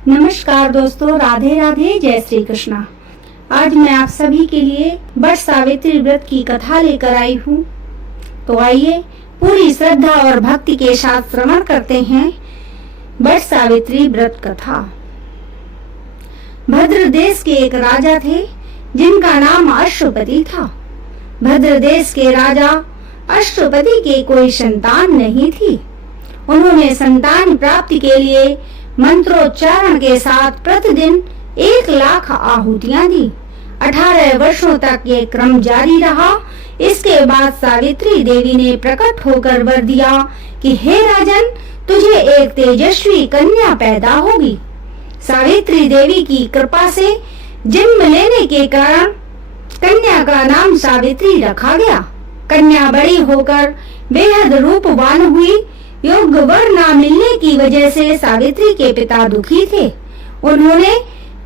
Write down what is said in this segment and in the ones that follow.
नमस्कार दोस्तों, राधे राधे, जय श्री कृष्णा। आज मैं आप सभी के लिए वट सावित्री व्रत की कथा लेकर आई हूँ। तो आइए पूरी श्रद्धा और भक्ति के साथ श्रवण करते हैं वट सावित्री व्रत कथा। भद्र देश के एक राजा थे जिनका नाम अश्वपति था। भद्र देश के राजा अश्वपति के कोई संतान नहीं थी। उन्होंने संतान प्राप्ति के लिए मंत्रोच्चारण के साथ प्रतिदिन 1,00,000 आहुतियां दी। 18 वर्षों तक ये क्रम जारी रहा। इसके बाद सावित्री देवी ने प्रकट होकर वर दिया कि हे राजन, तुझे एक तेजस्वी कन्या पैदा होगी। सावित्री देवी की कृपा से जन्म लेने के कारण कन्या का नाम सावित्री रखा गया। कन्या बड़ी होकर बेहद रूपवान हुई। योग्य वर न मिलने की वजह से सावित्री के पिता दुखी थे। उन्होंने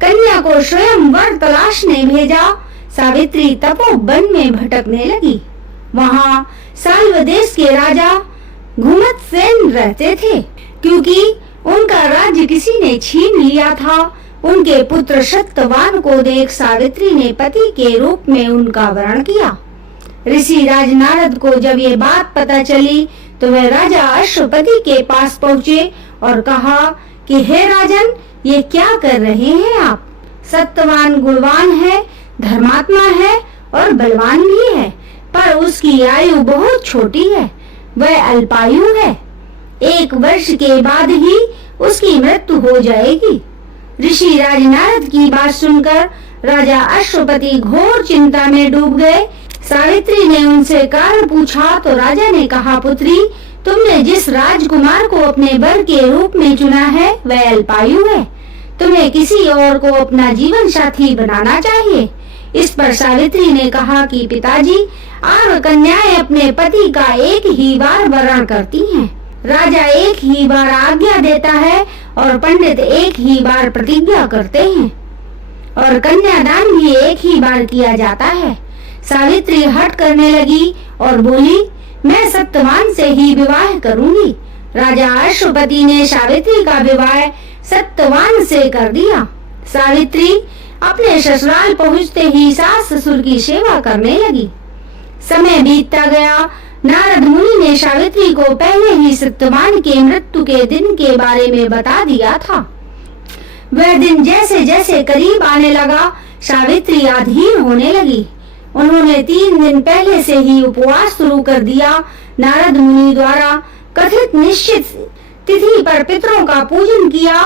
कन्या को स्वयं वर तलाशने भेजा। सावित्री तपोवन में भटकने लगी। वहाँ साल्व देश के राजा घुमतसेन रहते थे। क्योंकि उनका राज्य किसी ने छीन लिया था, उनके पुत्र सत्यवान को देख सावित्री ने पति के रूप में उनका वरण किया। ऋषि राज नारद को जब ये बात पता चली तो वह राजा अश्वपति के पास पहुँचे और कहा कि हे राजन, ये क्या कर रहे हैं आप? सत्यवान गुणवान है, धर्मात्मा है और बलवान भी है, पर उसकी आयु बहुत छोटी है, वह अल्पायु है। 1 वर्ष के बाद ही उसकी मृत्यु हो जाएगी। ऋषि राज नारद की बात सुनकर राजा अश्वपति घोर चिंता में डूब गए। सावित्री ने उनसे कारण पूछा तो राजा ने कहा, पुत्री, तुमने जिस राजकुमार को अपने वर के रूप में चुना है वह अल्पायु है। तुम्हें किसी और को अपना जीवन साथी बनाना चाहिए। इस पर सावित्री ने कहा कि पिताजी, आप कन्याएं अपने पति का एक ही बार वरण करती हैं। राजा एक ही बार आज्ञा देता है और पंडित एक ही बार प्रतिज्ञा करते हैं और कन्यादान भी एक ही बार किया जाता है। सावित्री हट करने लगी और बोली, मैं सत्यवान से ही विवाह करूंगी। राजा अश्वपति ने सावित्री का विवाह सत्यवान से कर दिया। सावित्री अपने ससुराल पहुंचते ही सास ससुर की सेवा करने लगी। समय बीतता गया। नारद मुनि ने सावित्री को पहले ही सत्यवान के मृत्यु के दिन के बारे में बता दिया था। वह दिन जैसे जैसे करीब आने लगा, सावित्री अधीर होने लगी। उन्होंने 3 दिन पहले से ही उपवास शुरू कर दिया। नारद मुनि द्वारा कथित निश्चित तिथि पर पितरों का पूजन किया।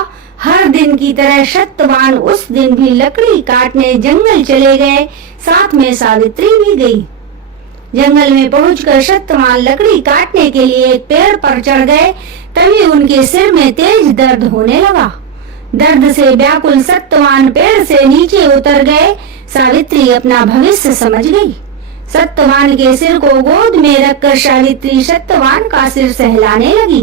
हर दिन की तरह सत्यवान उस दिन भी लकड़ी काटने जंगल चले गए। साथ में सावित्री भी गई। जंगल में पहुंचकर सत्यवान लकड़ी काटने के लिए एक पेड़ पर चढ़ गए। तभी उनके सिर में तेज दर्द होने लगा। दर्द से व्याकुल सत्यवान पेड़ से नीचे उतर गए। सावित्री अपना भविष्य समझ गई। सत्यवान के सिर को गोद में रखकर सावित्री सत्यवान का सिर सहलाने लगी।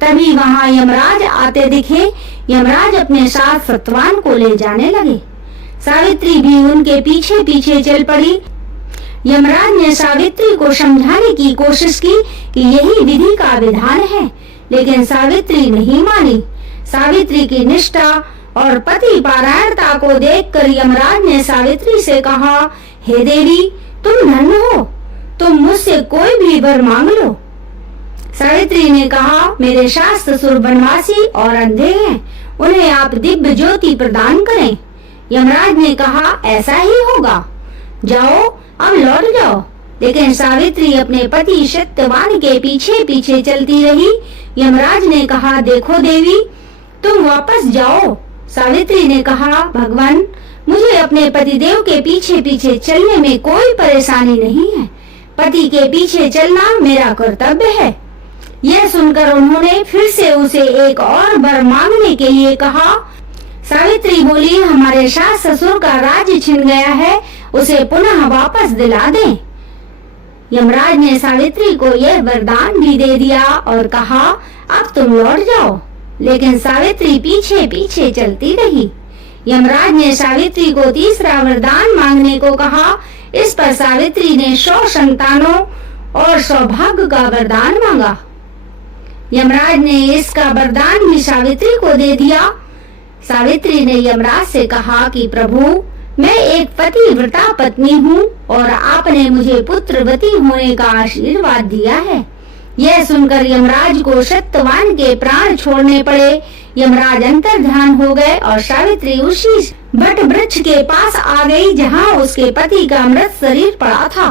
तभी वहाँ यमराज आते दिखे। यमराज अपने साथ सत्यवान को ले जाने लगे। सावित्री भी उनके पीछे पीछे चल पड़ी। यमराज ने सावित्री को समझाने की कोशिश की कि यही विधि का विधान है, लेकिन सावित्री नहीं मानी। सावित्री की निष्ठा और पति पारायणता को देखकर यमराज ने सावित्री से कहा, हे देवी, तुम धन्य हो, तुम मुझसे कोई भी वर मांग लो। सावित्री ने कहा, मेरे सास ससुर वनवासी और अंधे हैं, उन्हें आप दिव्य ज्योति प्रदान करें। यमराज ने कहा, ऐसा ही होगा, जाओ अब लौट जाओ। लेकिन सावित्री अपने पति सत्यवान के पीछे पीछे चलती रही। यमराज ने कहा, देखो देवी, तुम वापस जाओ। सावित्री ने कहा, भगवान, मुझे अपने पतिदेव के पीछे पीछे चलने में कोई परेशानी नहीं है। पति के पीछे चलना मेरा कर्तव्य है। यह सुनकर उन्होंने फिर से उसे एक और वर मांगने के लिए कहा। सावित्री बोली, हमारे सास ससुर का राज्य छिन गया है, उसे पुनः वापस दिला दें। यमराज ने सावित्री को यह वरदान भी दे दिया और कहा, अब तुम लौट जाओ। लेकिन सावित्री पीछे पीछे चलती रही। यमराज ने सावित्री को तीसरा वरदान मांगने को कहा। इस पर सावित्री ने 100 संतानों और सौभाग्य का वरदान मांगा। यमराज ने इसका वरदान भी सावित्री को दे दिया। सावित्री ने यमराज से कहा कि प्रभु, मैं एक पतिव्रता पत्नी हूँ और आपने मुझे पुत्रवती होने का आशीर्वाद दिया है। यह सुनकर यमराज को सत्यवान के प्राण छोड़ने पड़े। यमराज अंतर्ध्यान हो गए और सावित्री उसी बट वृक्ष के पास आ गई जहाँ उसके पति का मृत शरीर पड़ा था।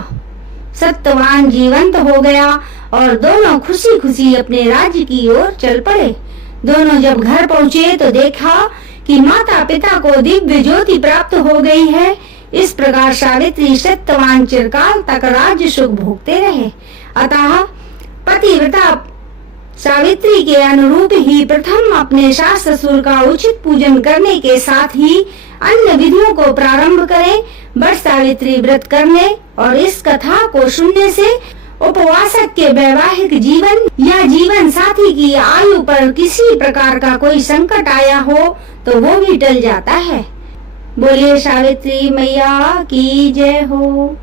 सत्यवान जीवंत हो गया और दोनों खुशी खुशी अपने राज्य की ओर चल पड़े। दोनों जब घर पहुँचे तो देखा कि माता पिता को दिव्य ज्योति प्राप्त हो गई है। इस प्रकार सावित्री सत्यवान चिरकाल तक राज्य सुख भोगते रहे। अतः पतिव्रता सावित्री के अनुरूप ही प्रथम अपने सास ससुर का उचित पूजन करने के साथ ही अन्य विधियों को प्रारंभ करें। बट सावित्री व्रत करने और इस कथा को सुनने से उपवासक के वैवाहिक जीवन या जीवन साथी की आयु पर किसी प्रकार का कोई संकट आया हो तो वो भी टल जाता है। बोलिए सावित्री मैया की जय हो।